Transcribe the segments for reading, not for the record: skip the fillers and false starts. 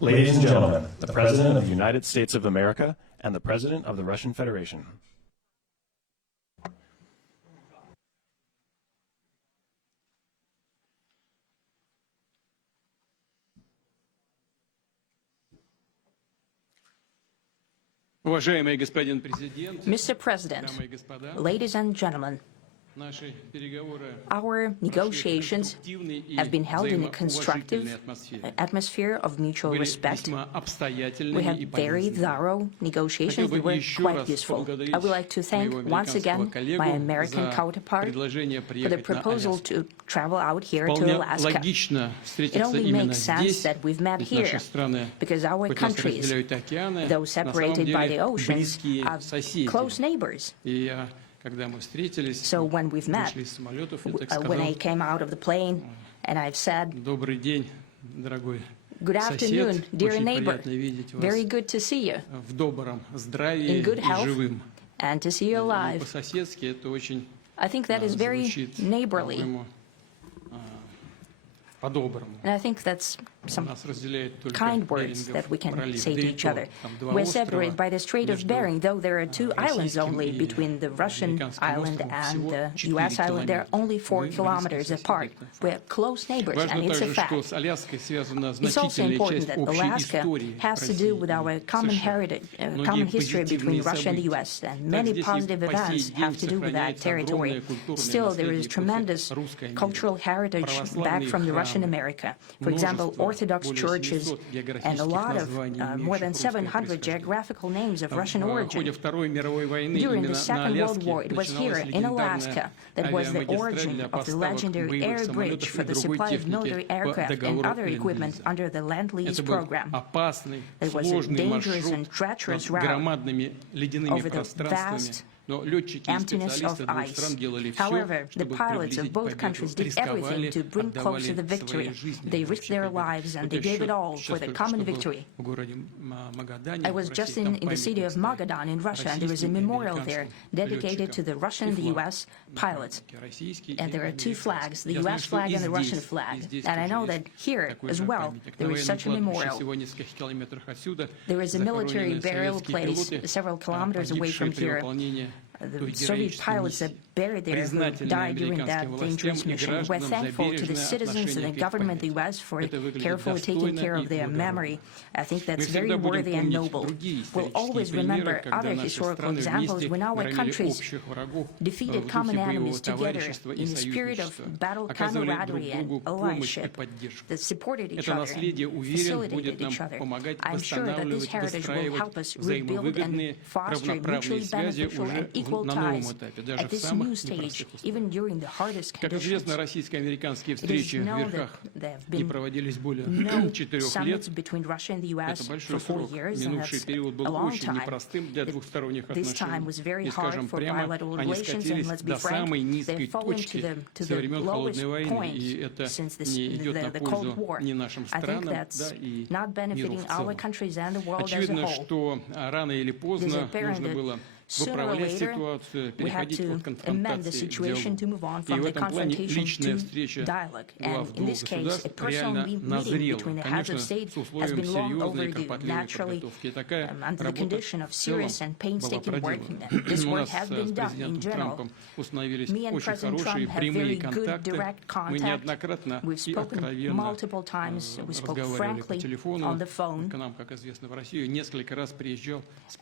Ladies and gentlemen, the President of the United States of America and the President of the Russian Federation. Mr. President, ladies and gentlemen, our negotiations have been held in a constructive atmosphere of mutual respect. We had very thorough negotiations that were quite useful. I would like to thank once again my American counterpart for the proposal to travel out here to Alaska. It only makes sense that we've met here because our countries, though separated by the oceans, are close neighbors. So when we've met, when I came out of the plane and I've said, "Good afternoon, dear neighbor, very good to see you, in good health, and to see you alive." I think that is very neighborly. And I think that's some kind words that we can say to each other. We're separated by the Strait of Bering, though there are 2 islands only between the Russian island and the U.S. island. They're only 4 kilometers apart. We're close neighbors, and it's a fact. It's also important that Alaska has to do with our common heritage, common history between Russia and the U.S., and many positive events have to do with that territory. Still, there is tremendous cultural heritage back from the Russian America. For example, Orthodox churches and a lot of more than 700 geographical names of Russian origin. During the Second World War, it was here in Alaska that was the origin of the legendary air bridge for the supply of military aircraft and other equipment under the Lend-Lease program. It was a dangerous and treacherous route over the vast emptiness of ice. However, the pilots of both countries did everything to bring closer the victory. They risked their lives and they gave it all for the common victory. I was just in the city of Magadan in Russia, and there is a memorial there dedicated to the Russian and the U.S. pilots. And there are 2 flags, the U.S. flag and the Russian flag. And I know that here as well there is such a memorial. There is a military burial place several kilometers away from here. The Soviet pilots that buried there who died during that dangerous mission. We're thankful to the citizens and the government of the U.S. for carefully taking care of their memory. I think that's very worthy and noble. We'll always remember other historical examples when our countries defeated common enemies together in the spirit of battle camaraderie and allyship that supported each other and facilitated each other. I'm sure that this heritage will help us rebuild and foster mutually beneficial and equal ties at this new stage, even during the hardest conditions. It is known that there have been no summits between Russia and the U.S. for 4 years, and that's a long time. This time was very hard for bilateral relations, and let's be frank, they've fallen to the lowest point since the Cold War. I think that's not benefiting our countries and the world as a whole. It is apparent that sooner or later, we had to amend the situation to move on from the confrontation to dialogue. And in this case, a personal meeting between the heads of state has been long overdue. Naturally, under the condition of serious and painstaking work, this work has been done in general. Me and President Trump had very good direct contact. We've spoken multiple times. We spoke frankly on the phone.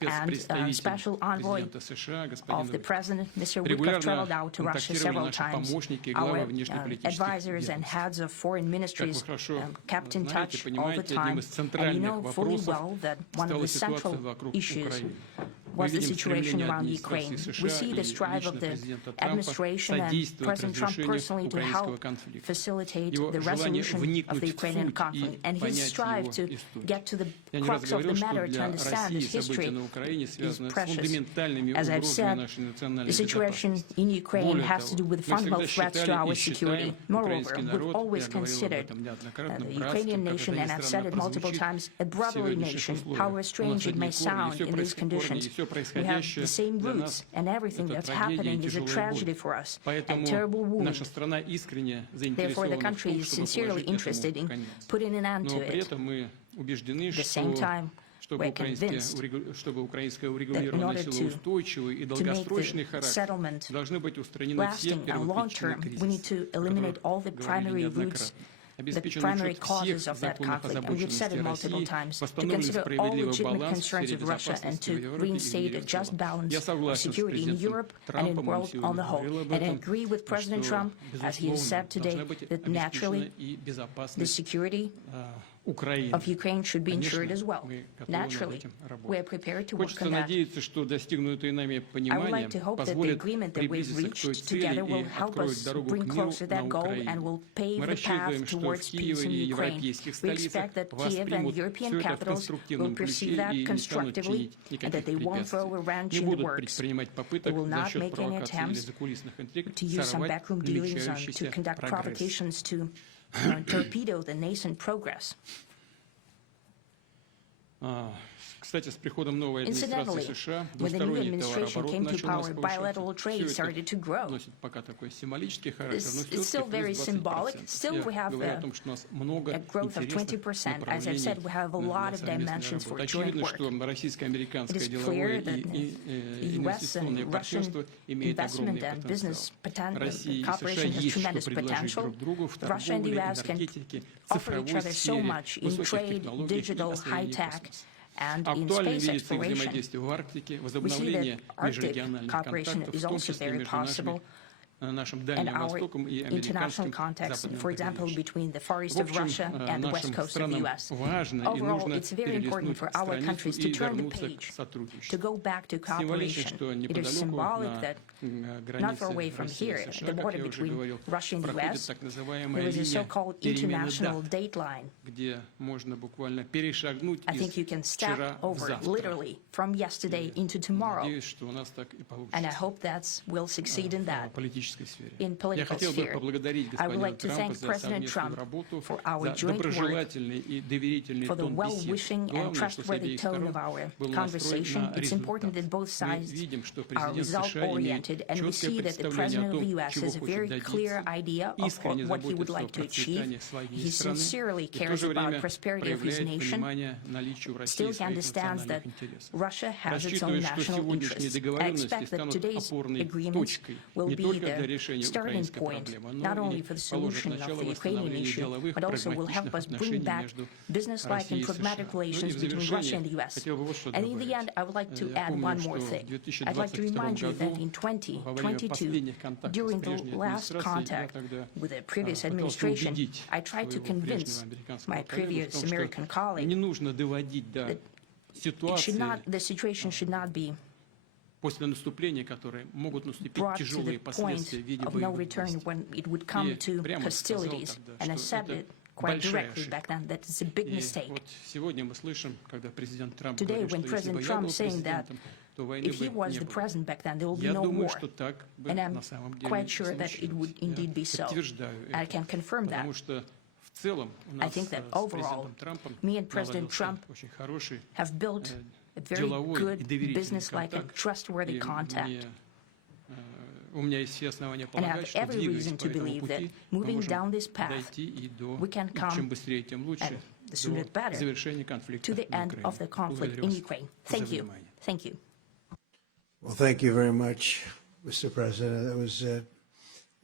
And Special Envoy of the President, Mr. Witkoff, traveled out to Russia several times. Our advisors and heads of foreign ministries kept in touch all the time. And you know fully well that one of the central issues was the situation around Ukraine. We see the strive of the administration and President Trump personally to help facilitate the resolution of the Ukrainian conflict. And his strive to get to the crux of the matter, to understand its history, is precious. As I've said, the situation in Ukraine has to do with fundamental threats to our security. Moreover, we've always considered the Ukrainian nation, and I've said it multiple times, a brotherly nation, however strange it may sound in these conditions. We have the same roots, and everything that's happening is a tragedy for us, a terrible wound. Therefore, the country is sincerely interested in putting an end to it. At the same time, we're convinced that in order to make the settlement lasting and long-term, we need to eliminate all the primary roots, the primary causes of that conflict, and we've said it multiple times, to consider all legitimate concerns of Russia and to reinstate a just balance of security in Europe and in the world on the whole. And I agree with President Trump, as he has said today, that naturally the security of Ukraine should be ensured as well. Naturally, we are prepared to work on that. I would like to hope that the agreement that we've reached together will help us bring closer that goal and will pave the path towards peace in Ukraine. We expect that Kiev and European capitals will perceive that constructively and that they won't throw a wrench in the works. They will not make any attempts to use some backroom dealings or to conduct provocations to torpedo the nascent progress. Incidentally, when the new administration came to power, bilateral trade started to grow. It's still very symbolic. Still, we have a growth of 20%. As I've said, we have a lot of dimensions for joint work. It is clear that U.S. and Russian investment and business cooperation has tremendous potential. Russia and the U.S. can offer each other so much in trade, digital, high-tech, and in space exploration. We see that Arctic cooperation is also very possible. And our international context, for example, between the Far East of Russia and the West Coast of the U.S. Overall, it's very important for our countries to turn the page, to go back to cooperation. It is symbolic that not far away from here, at the border between Russia and the U.S., there is a so-called international date line. I think you can step over, literally, from yesterday into tomorrow. And I hope that we'll succeed in that. In political sphere, I would like to thank President Trump for our joint work, for the well-wishing and trustworthy tone of our conversation. It's important that both sides are result-oriented, and we see that the President of the U.S. has a very clear idea of what he would like to achieve. He sincerely cares about the prosperity of his nation. Still, he understands that Russia has its own national interests. I expect that today's agreements will be the starting point, not only for the solution of the Ukrainian issue, but also will help us bring back business-like and pragmatic relations between Russia and the U.S. And in the end, I would like to add one more thing. I'd like to remind you that in 2022, during the last contact with the previous administration, I tried to convince my previous American colleague that the situation should not be brought to the point of no return when it would come to hostilities. And I said it quite directly back then that it's a big mistake. Today, when President Trump is saying that if he was the president back then, there will be no war. And I'm quite sure that it would indeed be so. I can confirm that. I think that overall, me and President Trump have built a very good, business-like and trustworthy contact. And I have every reason to believe that moving down this path, we can come, and the sooner the better, to the end of the conflict in Ukraine. Thank you. Thank you. Well, thank you very much, Mr. President. That was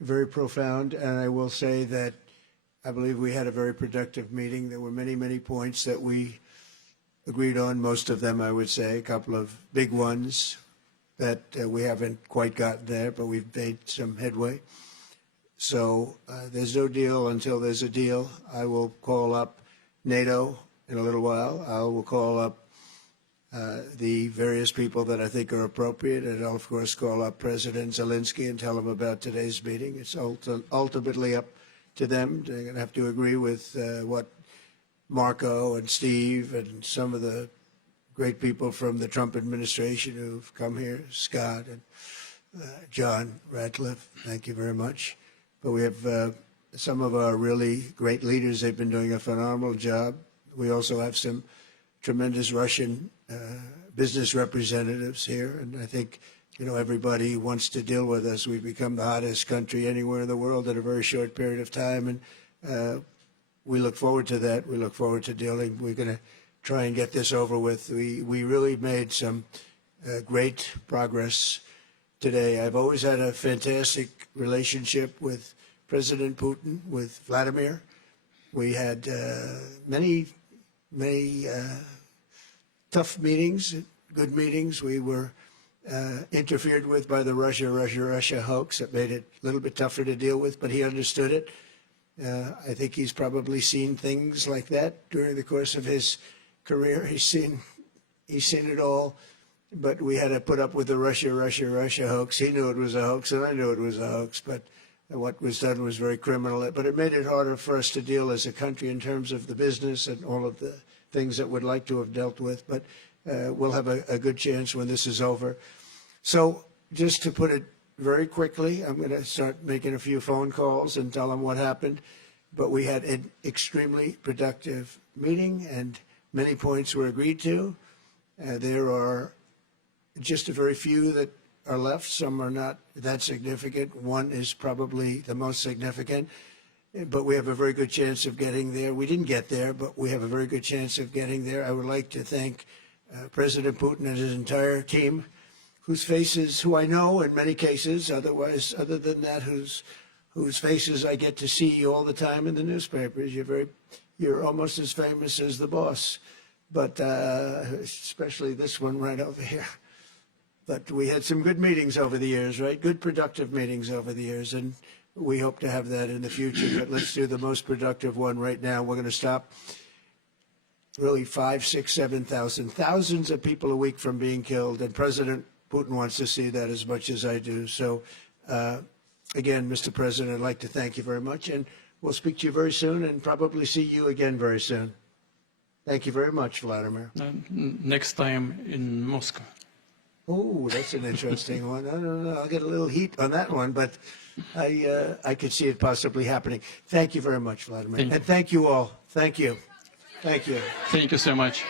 very profound, and I will say that I believe we had a very productive meeting. There were many, many points that we agreed on, most of them, I would say, a couple of big ones that we haven't quite gotten there, but we've made some headway. So there's no deal until there's a deal. I will call up NATO in a little while. I will call up the various people that I think are appropriate, and I'll, of course, call up President Zelensky and tell him about today's meeting. It's ultimately up to them. They're going to have to agree with what Marco and Steve and some of the great people from the Trump administration who've come here, Scott and John Ratcliffe, thank you very much. But we have some of our really great leaders. They've been doing a phenomenal job. We also have some tremendous Russian business representatives here, and I think, everybody wants to deal with us. We've become the hottest country anywhere in the world in a very short period of time, and we look forward to that. We look forward to dealing. We're going to try and get this over with. We really made some great progress today. I've always had a fantastic relationship with President Putin, with Vladimir. We had many tough meetings, good meetings. We were interfered with by the Russia hoax. That made it a little bit tougher to deal with, but he understood it. I think he's probably seen things like that during the course of his career. He's seen it all, but we had to put up with the Russia hoax. He knew it was a hoax, and I knew it was a hoax, but what was done was very criminal. But it made it harder for us to deal as a country in terms of the business and all of the things that we'd like to have dealt with. But we'll have a good chance when this is over. So just to put it very quickly, I'm going to start making a few phone calls and tell them what happened. But we had an extremely productive meeting, and many points were agreed to. There are just a very few that are left. Some are not that significant. One is probably the most significant, but we have a very good chance of getting there. We didn't get there, but we have a very good chance of getting there. I would like to thank President Putin and his entire team, who I know in many cases, other than that, whose faces I get to see all the time in the newspapers. You're almost as famous as the boss, but especially this one right over here. But we had some good meetings over the years, right? Good, productive meetings over the years, and we hope to have that in the future. But let's do the most productive one right now. We're going to stop really 5, 6, 7,000, thousands of people a week from being killed, and President Putin wants to see that as much as I do. So, again, Mr. President, I'd like to thank you very much, and we'll speak to you very soon and probably see you again very soon. Thank you very much, Vladimir. Next time in Moscow. Oh, that's an interesting one. I don't know. I'll get a little heat on that one, but I could see it possibly happening. Thank you very much, Vladimir. And thank you all. Thank you. Thank you. Thank you so much.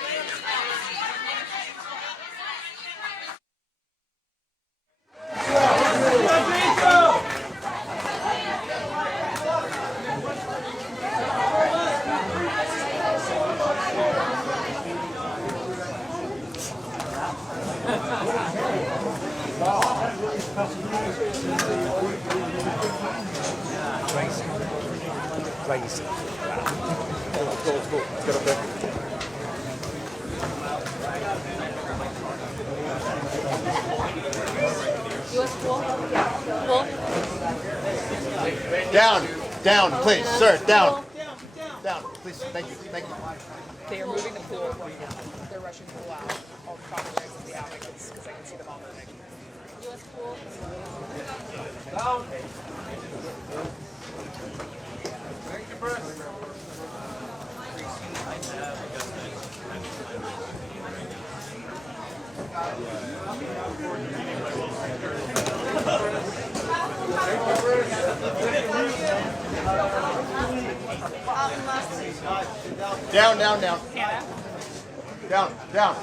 Crazy. Let's go. Let's get up there. Down, please, sir, down, please, thank you. They are moving the pool. They're rushing the pool out. All the properties in the attic because I can see them all moving. U.S. pool. Down. Thank you, Chris. Down. Hannah? Down.